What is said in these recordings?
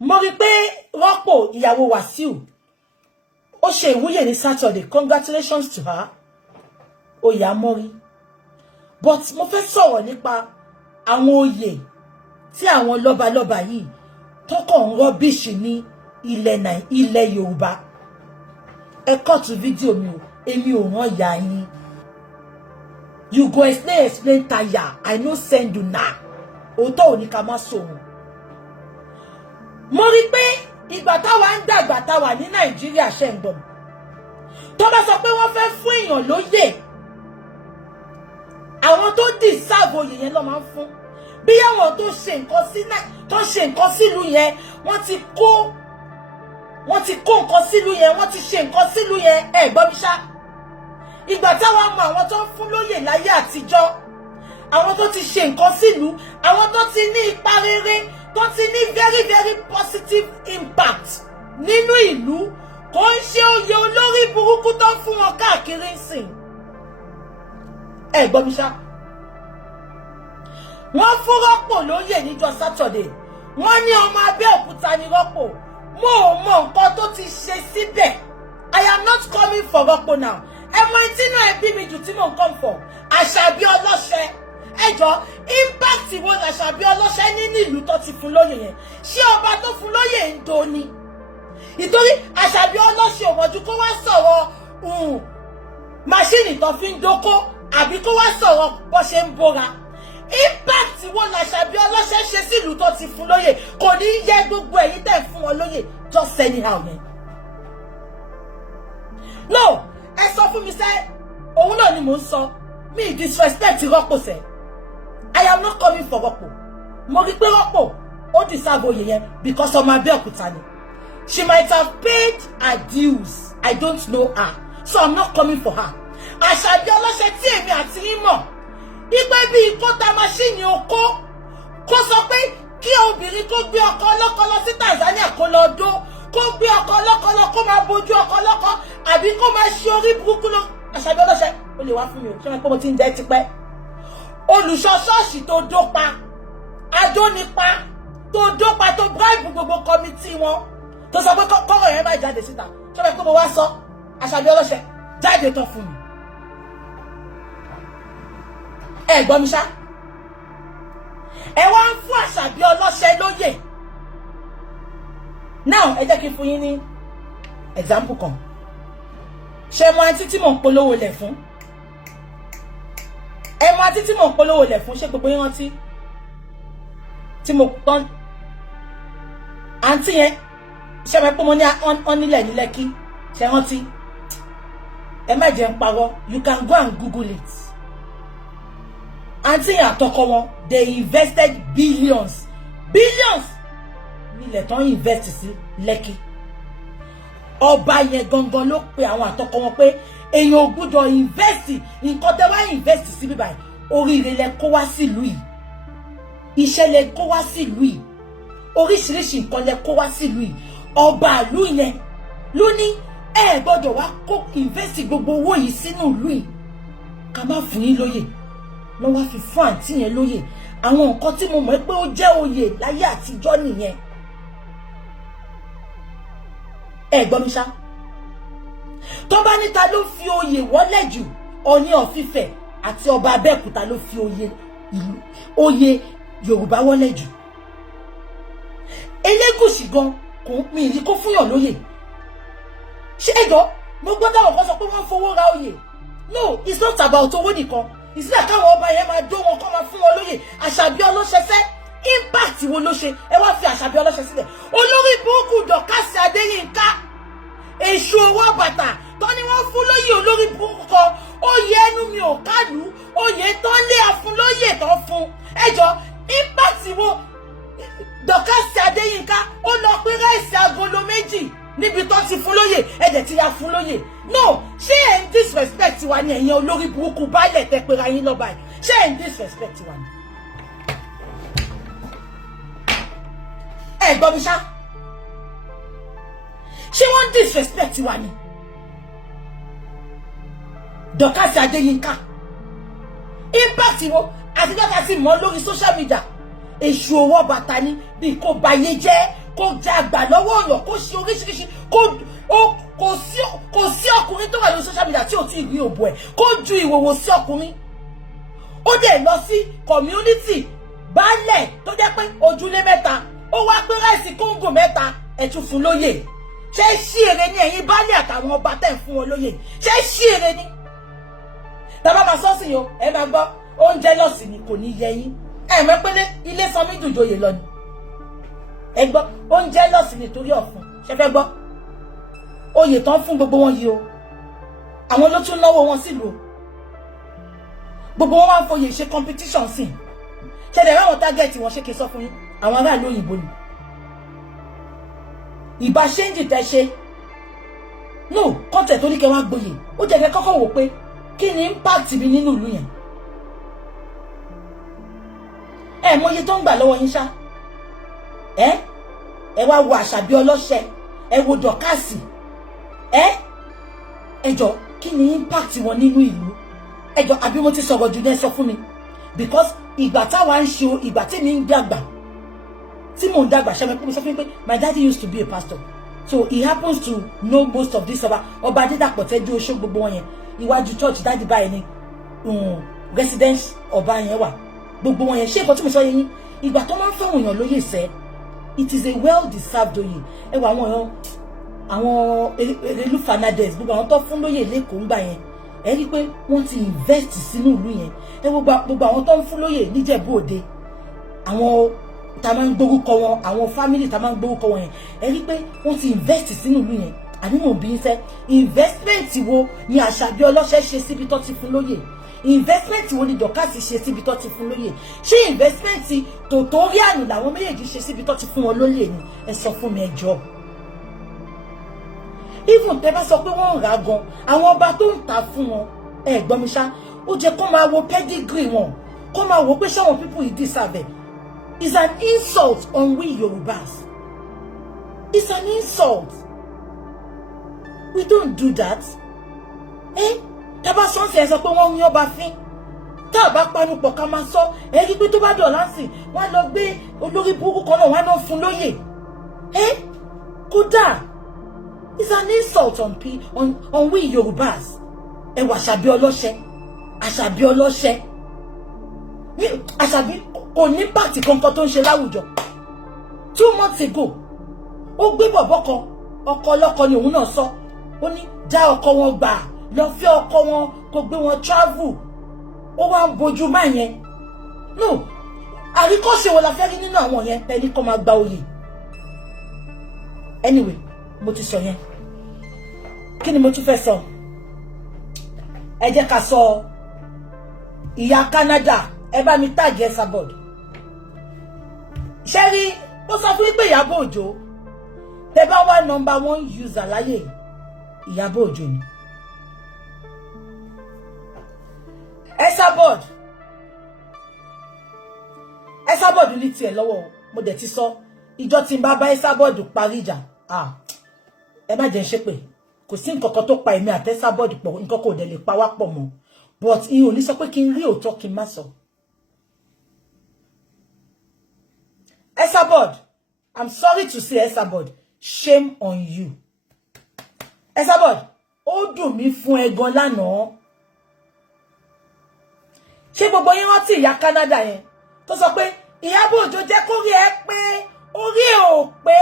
mo rí pé rọ́pò ìyàwó Wàsíù ó ṣe ìwúyè ní Saturday. Congratulations to her. Ó yá mọ́rí. But mo fẹ́ sọ̀rọ̀ nípa àwọn oyè tí àwọn lọ́balọ́ba yìí tó kàn ń rọ́bìṣì ní ilẹ̀ Yorùbá. Ẹ cut fídíò mi o, èmi ò rán ìyá yín. You go explain Taja. I no send you now. Òótọ́ ò ní ká má sọ̀rọ̀. Mo rí pé ìgbà táwa ń dàgbà táwa ní Nàìjíríà ṣe ń gbọ́. Tó bá sọ pé wọ́n fẹ́ fún èèyàn lóyè, àwọn tó deserve oyè yẹn ló máa ń fún. Bí àwọn tó ṣe nǹkan sílùú yẹn, wọ́n ti kó nǹkan sílùú yẹn, wọ́n ti ṣe nǹkan sílùú yẹn, ẹ gbọ́ mi ṣá. Ìgbà táwa mọ àwọn tó ń fún lóyè láyé àtijọ́, àwọn tó ti ṣe nǹkan sílùú, àwọn tó ti ní ipa rere, tó ti ní very very positive impact nínú ìlú, kò ń ṣe oyè olórí burúkú tó ń fún wọn káàkiri ńsìn. Ẹ gbọ́ mi ṣá. Wọ́n fún Rọ́pò lóyè níjọ́ Saturday. Wọ́n ní ọmọ Abẹ́òkúta ní Rọ́pò. Mo ò mọ nǹkan tó ti ṣe síbẹ̀. I am not coming for Rọ́pò now. Ẹ mọ ìtínú ẹbí mi jù tí mò ń come for. Àṣàbí ọlọ́ṣẹ. Ẹ jọ impact wo l'Àṣàbí ọlọ́ṣẹ ní nílùú tó ti fún lóyè yẹn. Ṣé ọba tó fún lóyè ń do ni? Ìtorí Àṣàbí ọlọ́ṣẹ ò mọ̀jú kó wá sọ̀rọ̀ máṣíìnì tó fi ń dóko àbí kó wá sọ̀rọ̀ bó ṣe ń bóra. Impact wo l'Àṣàbí ọlọ́ṣẹ ṣe sílùú tó ti fún lóyè kò ní yẹ gbogbo èyí tẹ̀ fún wọn lóyè just anyhow yẹn. No, ẹ sọ fún mi sẹ́, òun náà ni mò ń sọ. Mi disrespect Rọ́pò sẹ́. I am not coming for Rọ́pò. Mo rí pé Rọ́pò ó deserve oyè yẹn because ọmọ Abẹ́òkúta ni. She might have paid her dues. I don't know her. So I'm not coming for her. Àṣàbí ọlọ́ṣẹ tí èmi àti yín mọ̀. Ìgbẹ́ bí kó ta máṣíìnì oko. Kó sọ pé kí obìnrin kó gbé ọkọ ọlọ́kọ lọ sí Tanzania kó lọ dó. Kó gbé ọkọ ọlọ́kọ lọ kó máa bójú ọkọ ọlọ́kọ. Àbí kó máa ṣe orí burúkú lọ. Àṣàbí ọlọ́ṣẹ ó lè wá fún mi o. Ṣé wọn pé mo ti ń jẹ́ tipẹ́? Olùṣọ́ ṣọ́ọ̀ṣì tó dópa. Adónipa. Tó dópa tó bribe gbogbo kọmitì wọn. Tó sọ pé kọ́rọ̀ yẹn máa jáde síta. Ṣé wọn pé mo wá sọ? Àṣàbí ọlọ́ṣẹ jáde tán fún mi. Ẹ gbọ́ mi ṣá. Ẹ wá ń fún Àṣàbí ọlọ́ṣẹ lóyè. Now ẹ jẹ́ kí n fún yín ní example kan. Ṣé mọ àǹtí tí mò ń polówó lẹ̀ fún? Ẹ mọ àǹtí tí mò ń polówó lẹ̀ fún, ṣé gbogbo yín rántí? Tí mo tán àǹtí yẹn ṣé mo pé mo ní nílẹ̀ ní Lẹ́kí, ṣé rántí? Ẹ má jẹ́ ń parọ́, you can go and Google it. Àǹtí yẹn àtọkọ wọn, they invested billions nílẹ̀ tán invest sí Lẹ́kí. Ọba yẹn gangan ló pe àwọn àtọkọ wọn pé èèyàn ò gbọ́dọ̀ invest nǹkan tẹ́ wá invest sí bíbáyìí, oríire lẹ kó wá sílùú yìí, iṣẹ́ lẹ kó wá sílùú yìí, oríṣiríṣi nǹkan lẹ kó wá sílùú yìí. Ọba ìlú yẹn ló ní ẹ gbọ́dọ̀ wá kó invest gbogbo owó yìí sínú ìlú yìí ká má fún yín lóyè. Lọ wá fi fún àǹtí yẹn lóyè. Àwọn nǹkan tí mo mọ̀ pé ó jẹ́ oyè láyé àtijọ́ nìyẹn. Ẹ gbọ́ mi ṣá. Tó bá níta ló fi oyè wọlé jù, Ọọ̀ni of Ifẹ̀ àti ọba Abẹ́òkúta ló fi oyè Yorùbá wọlé jù. Elégùṣì gan kò mi rí kó fúnyàn lóyè. Ṣé ẹjọ́ mo gbọ́ táwọn kan sọ pé wọ́n fowó ra oyè? No, it's not about owó nìkan. Ìsílẹ̀ káwọn ọba yẹn máa dó wọn kọ́ máa fún wọn lóyè. Àṣàbí ọlọ́ṣẹ fẹ́ impact wo ló ṣe? Ẹ wá fi Àṣàbí ọlọ́ṣẹ sílẹ̀. Olórí burúkú Dọ̀kásì Adéyínká, èṣù owó bàtà tó ní wọ́n fún lóyè olórí burúkú kan. Oyè ẹnu mi ò kálù, oyè tán lé àfún lóyè tán fún. Ẹjọ́ impact wo Dọ̀kásì Adéyínká ó lọ pín ráìsì agolo méjì níbi tó ti fún lóyè, ẹ̀dẹ̀ ti ya fún lóyè. No, ṣé ẹ̀ ń disrespect wa ni ẹ̀yin olórí burúkú baálẹ̀ tẹ́ pera yín lọ́ba yìí? Ṣé ẹ̀ ń disrespect wa ni? Ẹ gbọ́ mi ṣá. Ṣé wọ́n disrespect wa ni? Dọ̀kásì Adéyínká. Impact wo àti dọ́kà sí mọ́ lórí social media. Èṣù owó bàtà ni bí kò báyé jẹ́, kó jàgbà lọ́wọ́ ọ̀yàn kó ṣe oríṣiríṣi kò sí ọkùnrin tó wà lórí social media tí ò tí ì rí òbò ẹ̀ kó ju ìwòwò sí ọkùnrin ó dẹ̀ lọ sí community baálẹ̀ tó jẹ́ pé ojúlé mẹ́ta ó wá pé ráìsì kóńgò mẹ́ta ẹ̀ tún fún lóyè ṣé ṣí èrè ni ẹ̀yin baálẹ̀ àtàwọn ọba tẹ̀ ń fún wọn lóyè ṣé ṣí èrè ni tàbá máa sọ́ọ̀sì yìí o ẹ máa gbọ́ oúnjẹ lọ́sì ni kò ní yẹ yín ẹ mọ̀ pé ilé sanmi dùjòyè lọ ni ẹ gbọ́ oúnjẹ lọ́sì ni torí ọ̀fun ṣe fẹ́ gbọ́ oyè tán fún gbogbo wọn yìí o àwọn ló tún náwó wọn sílùú gbogbo wọn wá ń foyè ṣe competition sí ṣẹlẹ̀ ráwọn tágẹ́ẹ̀tì wọn ṣe kí n sọ fún yín àwọn aráàlú òyìnbó ni ìbá ṣéǹjì tẹ ṣe no kọ́ńtẹ̀ tó ní kẹ́ wá gboyè ó jẹ́ kẹ́ kọ́kọ́ wò pé kí ni impact mi nínú ìlú yẹn ẹ mọye tó ń gbà lọ́wọ́ yín ṣá ẹ wá wo Àṣàbí ọlọ́ṣẹ ẹ wo dọ̀kásì ẹ jọ kí ni impact wọn nínú ìlú ẹ jọ àbí mo ti sọ̀rọ̀ jù ní ẹ sọ fún mi because ìgbà táwa ń ṣe ìgbà tí mi ń dàgbà tí mò ń dàgbà ṣe mi sọ fún mi pé my daddy used to be a pastor so he happens to know most of this ọba Adédàpọ̀ Tẹ́jú Oṣó gbogbo wọn yẹn iwájú church dájú báyìí ni residence ọba yẹn wà gbogbo wọn yẹn ṣé nǹkan tí mo sọ yẹn ìgbà tó máa ń fáwọn èèyàn lóyè sẹ́ it is a well deserved oyè ẹ wà àwọn Erelu Fernandez gbogbo àwọn tó fún lóyè lẹ́kọ̀ọ́ ńgbà yẹn ẹ rí i pé wọ́n ti invest sínú ìlú yẹn ẹ gbogbo àwọn tó ń fún lóyè níjẹ̀bú Òde àwọn tá máa ń gbórúkọ wọn àwọn family tá máa ń gbórúkọ wọn yẹn ẹ rí i pé wọ́n ti invest sínú ìlú yẹn ànímọ̀ bí ń sẹ́ investment wo ni Àṣàbí ọlọ́ṣẹ́ ṣe síbi tó ti fún lóyè investment wo ni dọ̀kásì ṣe síbi tó ti fún lóyè ṣé investment tòtóríànù làwọn méjèèjì ṣe síbi tó ti fún wọn lóyè ni ẹ sọ fún mi ẹ jọ̀ọ́ even tẹ́ bá sọ pé wọ́n ń rà gan àwọn ọba tó ń tà fún wọn ẹ gbọ́ mi ṣá ó jẹ́ kó máa wo pedigree wọn kó máa wo pé ṣáwọn people yìí deserve is an insult on we Yorubas it's an insult we don't do that tá bá sọ ṣe sọ pé wọ́n ń ọba fín tá bá panupọ̀ ká máa sọ ẹ rí pé tó bá dọ̀là sí wọ́n lọ gbé olórí burúkú kan náà wọ́n lọ fún lóyè kódà it's an insult on we Yorubas ẹ wà Àṣàbí ọlọ́ṣẹ́ Àṣàbí kò ní pàtì kankan tó ń ṣe láwùjọ 2 months ago ó gbé bọ̀bọ̀ kan ọkọ ọlọ́kọ ni òun náà sọ ó ní já ọkọ wọn gbà lọ fẹ́ ọkọ wọn kó gbé wọn travel ó wá ń bojú má yẹn no àríkọ́ṣe wo la fẹ́ rí nínú àwọn yẹn ẹni kọ́ máa gba oyè anyway mo ti sọ yẹn kí ni mo tún fẹ́ sọ ẹ jẹ́ ká sọ ìyá Canada ẹ bá mi tag Esabod ṣé rí ó sọ fún mi pé Ìyábọ̀ Òjó tẹ bá wá #1 user láyé Ìyábọ̀ Òjó ni Esabod ní tiẹ̀ lọ́wọ́ mo dẹ̀ ti sọ ìjọ tí n bá Esabod parí ìjà ẹ má jẹ́ ṣépè kò sí nǹkan kan tó pa èmi àti Esabod pọ̀ nǹkan kò dẹ̀ lè pa wá pọ̀ mọ́ but ìyẹn ò ní sọ pé kí n rí òótọ́ kí n má sọ. Esabod, I'm sorry to say Esabod, shame on you. Esabod, ó dùn mí fún ẹ gan lánàá. Ṣé gbogbo yín rántí ìyá Canada yẹn tó sọ pé Ìyábọ̀ Òjó jẹ́ kó rí ẹ pé orí ẹ ò pé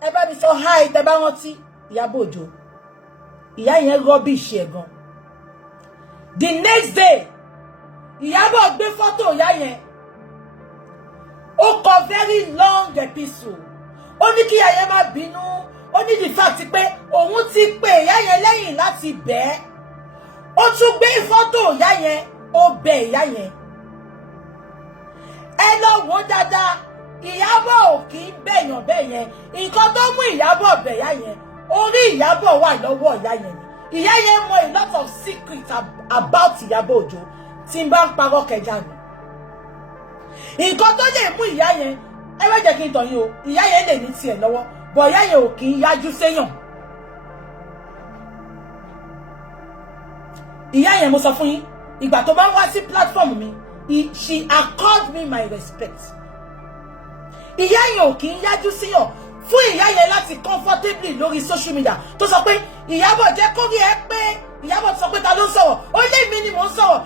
ẹ bá mi sọ hi tẹ́ bá rántí Ìyábọ̀ Òjó. Ìyá yẹn rubbish ẹ gan. The next day, Ìyábọ̀ gbé photo ìyá yẹn. Ó kọ very long epistle. Ó ní kí ìyá yẹn má bínú. Ó ní the fact pé òun ti pè ìyá yẹn lẹ́yìn láti bẹ̀. Ó tún gbé photo ìyá yẹn, ó bẹ̀ ìyá yẹn. Ẹ lọ wò dáadáa, Ìyábọ̀ ò kì í bẹ̀yàn bẹ́ẹ̀ yẹn. Nǹkan tó mú Ìyábọ̀ bẹ̀ ìyá yẹn, orí Ìyábọ̀ wà lọ́wọ́ ìyá yẹn ni. Ìyá yẹn mọ a lot of secrets about Ìyábọ̀ Òjó tí n bá ń parọ́ kẹjà mi. Nǹkan tó lè mú ìyá yẹn ẹ wá jẹ́ kí n tàn yín o ìyá yẹn lè ní tiẹ̀ lọ́wọ́ bọ̀ ìyá yẹn ò kì í yájú séyàn. Ìyá yẹn mo sọ fún yín ìgbà tó bá wá sí platform mi she accorded me my respect. ìyá yẹn ò kì í yájú síyàn fún ìyá yẹn láti comfortably lórí social media tó sọ pé Ìyábọ̀ jẹ́ kórí ẹ pé Ìyábọ̀ sọ pé ta ló ń sọ̀rọ̀ ó lé mi ni mò ń sọ̀rọ̀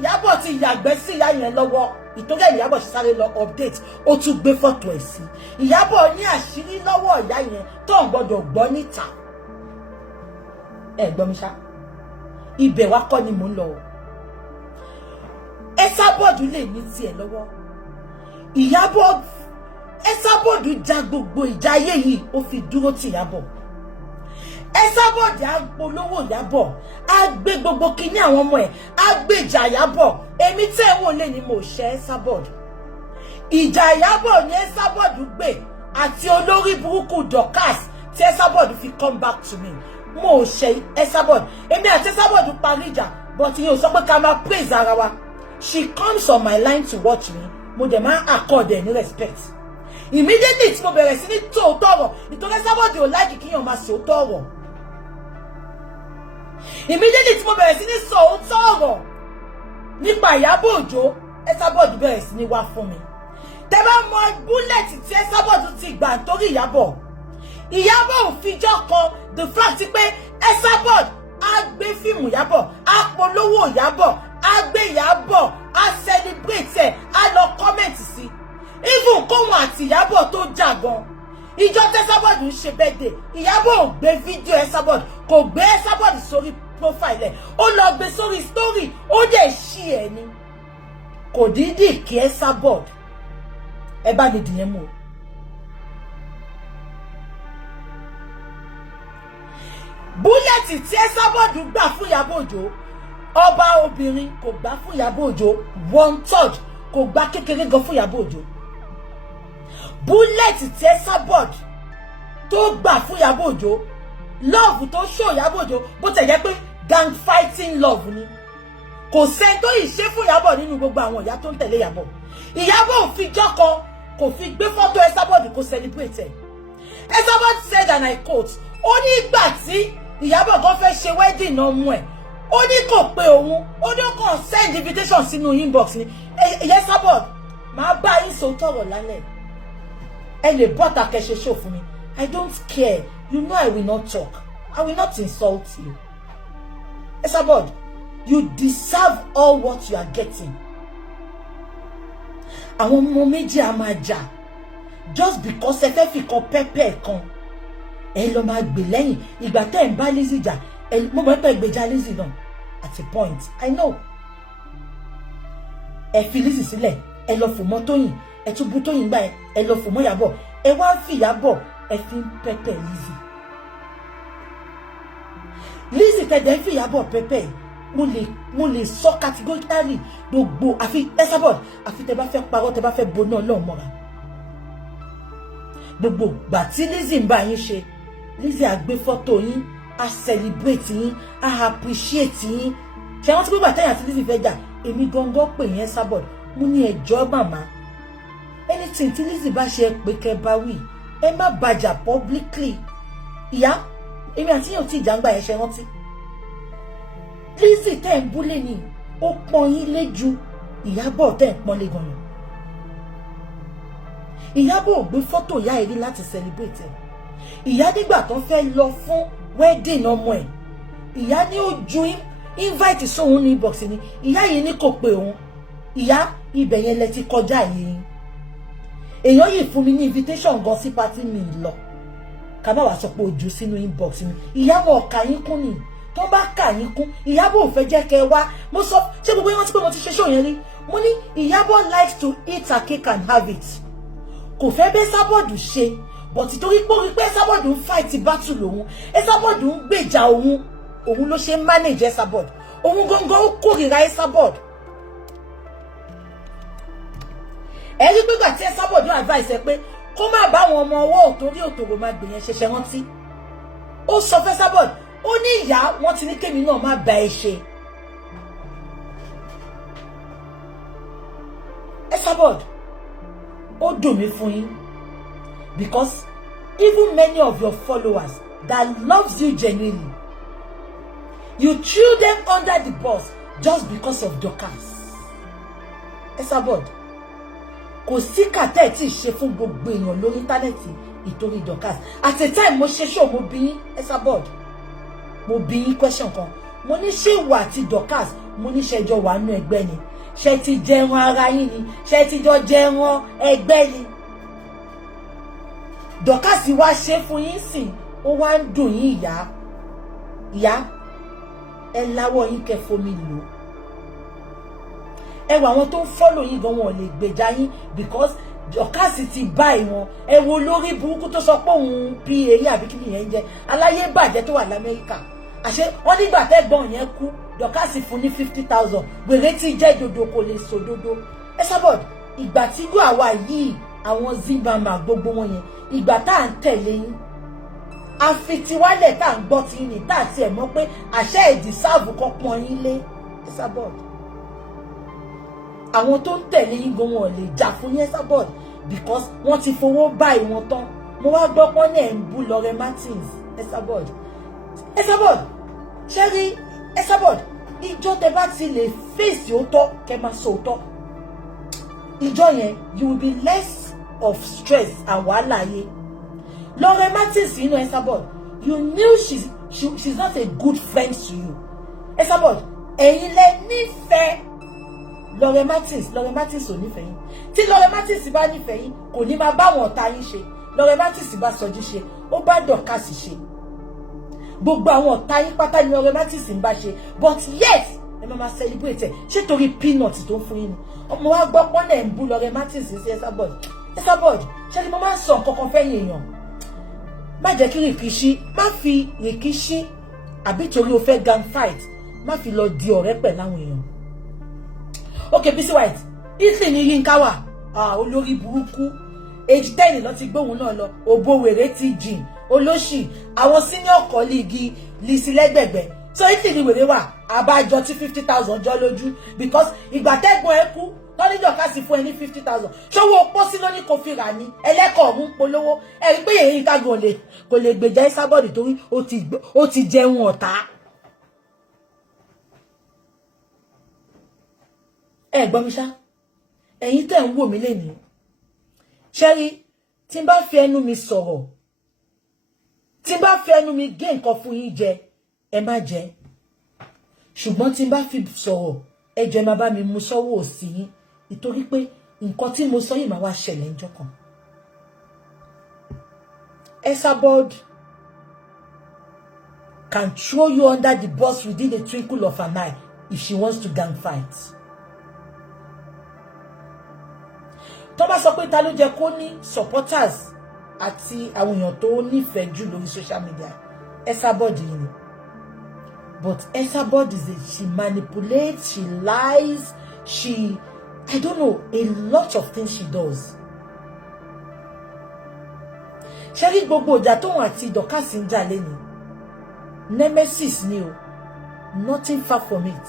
Ìyábọ̀ ti yàgbẹ́ sí ìyá yẹn lọ́wọ́ ìtorí Ìyábọ̀ ṣe sáré lọ update ó tún gbé fọ́tò ẹ̀ sí Ìyábọ̀ ní àṣírí lọ́wọ́ ìyá yẹn tó ń gbọ́dọ̀ gbọ́ níta ẹ gbọ́ mi ṣá ibẹ̀ wá kọ́ ni mò ń lọ Esabod lè ní tiẹ̀ lọ́wọ́ Esabod já gbogbo ìjà ayé yìí ó fi dúró ti Ìyábọ̀ Esabod á polówó Ìyábọ̀ á gbé gbogbo kíní àwọn ọmọ ẹ̀ á gbèjà Ìyábọ̀ èmi tẹ́ ẹ wò lé ní mo ṣe Esabod ìjà Ìyábọ̀ ni Esabod gbé àti olórí burúkú Dorcas tí Esabod fi come back to me mo ṣe Esabod èmi àti Esabod parí ìjà but yín ò sọ pé ká máa praise ara wa she comes on my line to watch me mo dẹ̀ máa accord ẹ̀ ní respect immediately tí mo bẹ̀rẹ̀ sí ní tòótọ́ ọ̀rọ̀ ìtọ́jú Esabod ò láìkì kíyàn máa sòótọ́ ọ̀rọ̀ immediately tí mo bẹ̀rẹ̀ sí ní sòótọ́ ọ̀rọ̀ nípa Ìyábọ̀ Òjó Esabod bẹ̀rẹ̀ sí ní wá fún mi tẹ́ bá mọ búlẹ̀tì tí Esabod ti gbà nítorí Ìyábọ̀ ò fijọ́ kan the fact pé Esabod á gbé fíìmù Ìyábọ̀ á polówó Ìyábọ̀ á gbé Ìyábọ̀ á celebrate ẹ̀ á lọ comment sí even kóhun àti Ìyábọ̀ tó jà gan ìjọ tẹ́sàbọ̀dù ń ṣe birthday Ìyábọ̀ ò gbé fídíò Esabod kò gbé Esabod sórí profile ẹ̀ ó lọ gbé sórí story ó dẹ̀ ṣí ẹ̀ ni kò dídì kí Esabod ẹ bá ní dìyẹn mú búlẹ̀tì tí Esabod gbà fún Ìyábọ̀ Òjó ọba obìnrin kò gbà fún Ìyábọ̀ Òjó 1/3 kò gbà kékeré gan fún Ìyábọ̀ Òjó búlẹ̀tì tí Esabod tó gbà fún Ìyábọ̀ Òjó love tó show Ìyábọ̀ Òjó bó tẹ̀ jẹ́ pé gang fighting love ni kò sẹ́ni tó yìí ṣe fún Ìyábọ̀ nínú gbogbo àwọn ìyá tó ń tẹ̀lé Ìyábọ̀ Ìyábọ̀ ò fi jọ́kọ kò fi gbé fọ́tò Esabod kò celebrate ẹ̀ Esabod said and I quote ó ní ìgbà tí Ìyábọ̀ kan fẹ́ ṣe wedding ọmọ ẹ̀ ó ní kò pé òun ó ní kàn send invitation sínú inbox ni Esabod máa bá yín sọ tọrọ lálẹ́ ẹ lè bọ́ta kẹ́ṣe show fún mi I don't care you know I will not talk I will not insult you Esabod you deserve all what you are getting àwọn ọmọ méjì á máa jà just because ẹ fẹ́ fi kan pẹ́pẹ́ kan ẹ lọ máa gbè lẹ́yìn ìgbà tẹ́ ẹ̀ ń bá Lizzy jà mo mọ̀ pé gbèjà Lizzy náà at a point I know ẹ fi Lizzy sílẹ̀ ẹ lọ fò mọ́ Tóyìn ẹ tún bú Tóyìn gbà ẹ lọ fò mọ́ Ìyábọ̀ ẹ wá fi Ìyábọ̀ ẹ fi ń pẹ́pẹ́ Lizzy tẹ̀dẹ̀ ń fi Ìyábọ̀ pẹ́pẹ́ mo lè sọ categorically gbogbo àfi Esabod àfi tẹ́ bá fẹ́ parọ́ tẹ́ bá fẹ́ boná Ọlọ́run mọ́ra gbogbo gbà tí Lizzy ń bá yín ṣe Lizzy á gbé fọ́tò yín á celebrate yín á appreciate yín ṣé wọ́n ti gbé bàtẹ́yìn àti Lizzy fẹ́ jà èmi gangan pè yín Esabod mo ní ẹjọ́ màmá anything tí Lizzy bá ṣe pé kẹ́ bá wí ẹ má bàjà publicly ìyá èmi àti yín ò tí ì jàǹgbà ẹ̀ ṣe rántí Lizzy tẹ́ ń búlé ni ó pọ́n yín lé ju Ìyábọ̀ tẹ́ ń pọ́n lé gan-an Ìyábọ̀ ò gbé fọ́tò ìyá ẹ̀ rí láti celebrate ẹ̀ ìyá nígbà tó fẹ́ lọ fún wedding ọmọ ẹ̀ ìyá ní ó ju invite sóhun ní inbox ni ìyá yìí ní kò pé òun ìyá ibẹ̀ yẹn lẹ ti kọjá yìí èèyàn yìí fún mi ní invitation gan sí party mi lọ ká má wá sọ pé ojú sínú inbox mi ìyá wọn ọ̀ka yín kún ni tó bá kà yín kún Ìyábọ̀ ò fẹ́ jẹ́ kẹ́ wá mo sọ ṣé gbogbo yín rántí pé mo ti ṣe show yẹn rí mo ní Ìyábọ̀ likes to eat her cake and have it kò fẹ́ bẹ́ Esabod ṣe but torí pé orí pé Esabod ń fight battle lòun Esabod ń gbèjà òun ló ṣe manage Esabod òun gangan ó kórìíra Esabod ẹ rí pé gbà tí Esabod ń advice ẹ pé kó má bá àwọn ọmọ ọwọ́ òtórí òtòrò máa gbìyànjú ṣẹṣẹ rántí ó sọ fẹ́ Esabod ó ní ìyá wọn ti ní kémi náà má bá ẹ ṣe Esabod ó dùn mí fún yín because even many of your followers that loves you genuinely you threw them under the bus just because of Dorcas Esabod kò sí kàtẹ́ tí ṣe fún gbogbo èèyàn lórí íńtánẹ́ẹ̀tì ìtorí Dorkas. At a time mo ṣe show mo bí Esabod, mo bí question kan, mo ní ṣé ìwà àti Dorkas mo ní ṣẹjọ wà nínú ẹgbẹ́ ni, ṣé ti jẹun ara yín ni, ṣé ti jọ jẹun ẹgbẹ́ ni. Dorkas wá ṣe fún yín sìn, ó wá ń dùn yín ìyá ẹ láwọ́ yín kẹ́ fomi lò. Ẹ wà àwọn tó ń follow yín gan wọn lè gbèjà yín because Dorkas ti bá ìwọ̀n. Ẹ wo lórí burúkú tó sọ pé òun pa yín àbí kí nìyẹn jẹ́ aláyé bàjẹ́ tó wà l'Amẹ́ríkà. Àṣé wọ́n nígbà tẹ́gbọ́n yẹn kú Dorkas fún ní 50,000 wèrè tí jẹ́ dodo kò lè sọ dodo. Esabod ìgbà tí gbọ́ àwa yìí àwọn Zimbabwe gbogbo wọn yẹn ìgbà tá à ń tẹ̀lé yín àfitiwálẹ̀ tá à ń gbọ́ tí yín ní tá à tiẹ̀ mọ̀ pé àṣẹ ìdìsáàbù kan pọ́n yín lé. Esabod àwọn tó ń tẹ̀lé yín gan wọn lè jà fún yín Esabod because wọ́n ti fowó bá ìwọ̀n tán. Mo wá gbọ́ pọ́n ní ẹ̀ ń bú Lore Martins. Esabod ṣẹ́rí Esabod ìjọ tẹ bá ti lè fèsì òótọ́ kẹ́ máa sọ òótọ́ ìjọ yẹn you will be less of stress and wàhálà ayé. Lore Martins you know Esabod you knew she's not a good friend to you. Esabod ẹ̀yin lẹ nífẹ̀ẹ́ Lore Martins ò nífẹ̀ẹ́ yín. Tí Lore Martins bá nífẹ̀ẹ́ yín kò ní máa bá wọn ọ̀tá yín ṣe. Lore Martins bá sọjú ṣe ó bá Dorkas ṣe. Gbogbo àwọn ọ̀tá yín pátá ni Lore Martins ń bá ṣe but yet ẹ máa celebrate ẹ ṣé torí peanut tó ń fún yín ni. Ọmọ wa gbọ́ pọ́n náà ń bú Lore Martins sí Esabod ṣé ni mo máa ń sọ nǹkan kan fẹ́yìn èèyàn. Má jẹ́ kí Rikishi má fi Rikishi àbí torí o fẹ́ gang fight má fi lọ di ọ̀rẹ́ pẹ̀lú àwọn èèyàn. Okay, Bisi White Italy ni Yinka wà olórí burúkú age 10 ló ti gbóhùn náà lọ òbó wèrè ti jìn olóṣì àwọn senior colleague lisi lẹ́gbẹ̀gbẹ̀ so Italy ni wèrè wà àbájọ tí 50,000 jọ lójú because ìgbà tẹ́gbọ́n ẹ kú lọ́ní Dorkas fún ẹ ní 50,000 ṣówó pósí lóní kò fi rà ní ẹlẹ́kọ̀ọ́ ọ̀hún polówó ẹ̀rí pé èyí Yinka kò lè gbèjà Esabod torí ó ti jẹun ọ̀tá. Ẹ gbọ́ mi ṣá ẹ̀yin tẹ́ ń wò mí lénìí ṣẹ́rí tí n bá fi ẹnu mi sọ̀rọ̀ tí n bá fi ẹnu mi gé nǹkan fún yín jẹ ẹ má jẹ ṣùgbọ́n tí n bá fi sọ̀rọ̀ ẹ jẹ́ má bá mi mú sọ́wọ́ òsì yín nítorí pé nǹkan tí mo sọ yìí máa wá ṣẹlẹ̀ ńjọ́ kan. Esabod can throw you under the bus within a twinkle of an eye if she wants to gang fight. Tó bá sọ pé ta ló jẹ́ kó ní supporters àti àwọn èèyàn tó nífẹ̀ẹ́ jù lórí social media Esabod yìí ni. But Esabod she manipulates, she lies, I don't know, a lot of things she does. Ṣé rí gbogbo ìjà tóun àti Dorkas ń jà lẹ́ni nemesis ni o, nothing far from it.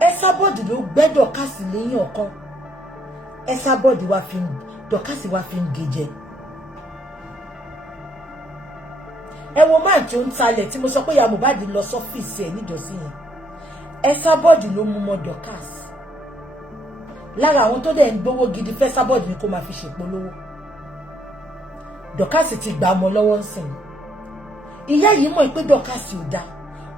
Esabod ló gbé Dorkas lẹ́yìn ọ̀kan. Esabod Dorkas wá fi ń gèjẹ. Ẹ wo máa tí ó ń talẹ̀ tí mo sọ pé ya Mohbad lọ sọ́fíìsì ẹ̀ níjọ́sí yẹn. Esabod ló mú mọ́ Dorkas. Lára àwọn tó dẹ̀ ń gbówó gidi fẹ́ Esabod ni kó máa fi ṣèpolówó. Dorkas ti gbà mọ́ lọ́wọ́ ńsìn. Ìyá yìí mọ̀ pé Dorkas ò dá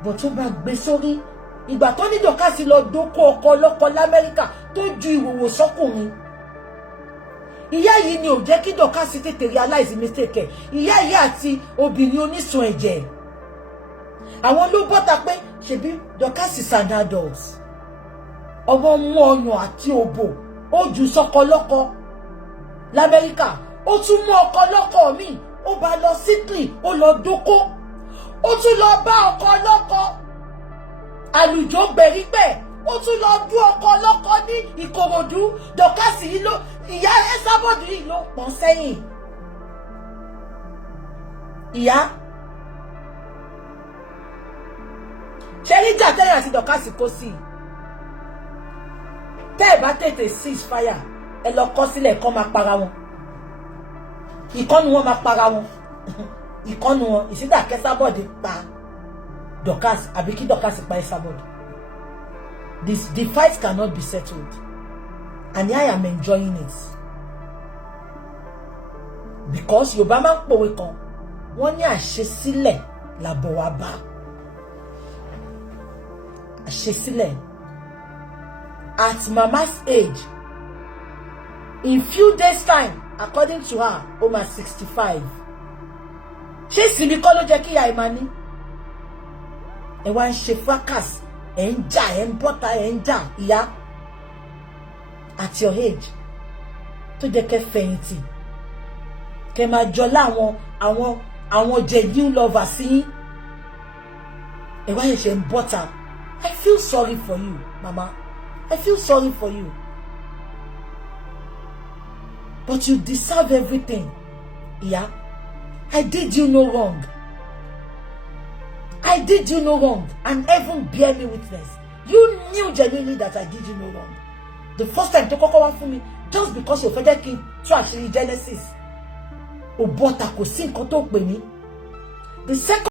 bọ̀ tó bá gbé sórí ìgbà tó ní Dorkas lọ dókó ọkọ ọlọ́kọ l'Amẹ́ríkà tó ju ìwòwò sọ́kùnrin. Ìyá yìí ni ò jẹ́ kí Dorkas tètè realize mistake ẹ̀. Ìyá yìí àti obìnrin onísun ẹ̀jẹ̀ àwọn ló bọ́ta pé ṣebí Dorkas is an adult. Ọmọ mú ọyàn àti òbò ó jù sọ́kọ lọ́kọ l'Amẹ́ríkà ó tún mú ọkọ lọ́kọ mi ó bá lọ síkì ó lọ dókó ó tún lọ bá ọkọ lọ́kọ àlùjọ gbẹ̀rígbẹ̀ ó tún lọ dú ọkọ lọ́kọ ní Ìkòròdú. Dorkas yìí ló ìyá Esabod yìí ló pọ́n sẹ́yìn. Ìyá ṣe ní jà tẹ́yìn àti Dorkas kó sí tẹ́ ẹ̀ bá tètè ceasefire ẹ lọ kọ́ sílẹ̀ kọ́ máa para wọn. Ìkọ́nu wọn máa para wọn. Ìkọ́nu wọn ìsídà k'Esabod pa Dorkas àbí kí Dorkas pa Esabod. The fight cannot be settled and I am enjoying it. Because Yorùbá máa ń pòwe kan, wọ́n ní àṣesílẹ̀ làbọ̀ wá bá. Àṣesílẹ̀. At Mama's age, in few days time, according to her, Oma 65. Ṣé ìsinmi kọ́ ló jẹ́ kí ìyá ẹ̀ máa ní? Ẹ wá ń ṣe fracas, ẹ̀ ń jà, ẹ̀ ń bọ́ta, ẹ̀ ń jà, ìyá. At your age, tó jẹ́ kẹ́ fẹ̀yìntì, kẹ́ máa jọlá àwọn genuine lovers sí. Ẹ wá yẹn ṣe ń bọ́ta. I feel sorry for you, Mama. I feel sorry for you. But you deserve everything. Yeah? I did you no wrong. I did you no wrong. And heaven bear me witness. You knew genuinely that I did you no wrong. The first time to kọ́kọ́ wá fún mi, just because you fẹ́ kí n tú àṣírí Genesis. O bọ́ta kò sí nǹkan tó pè mí. The second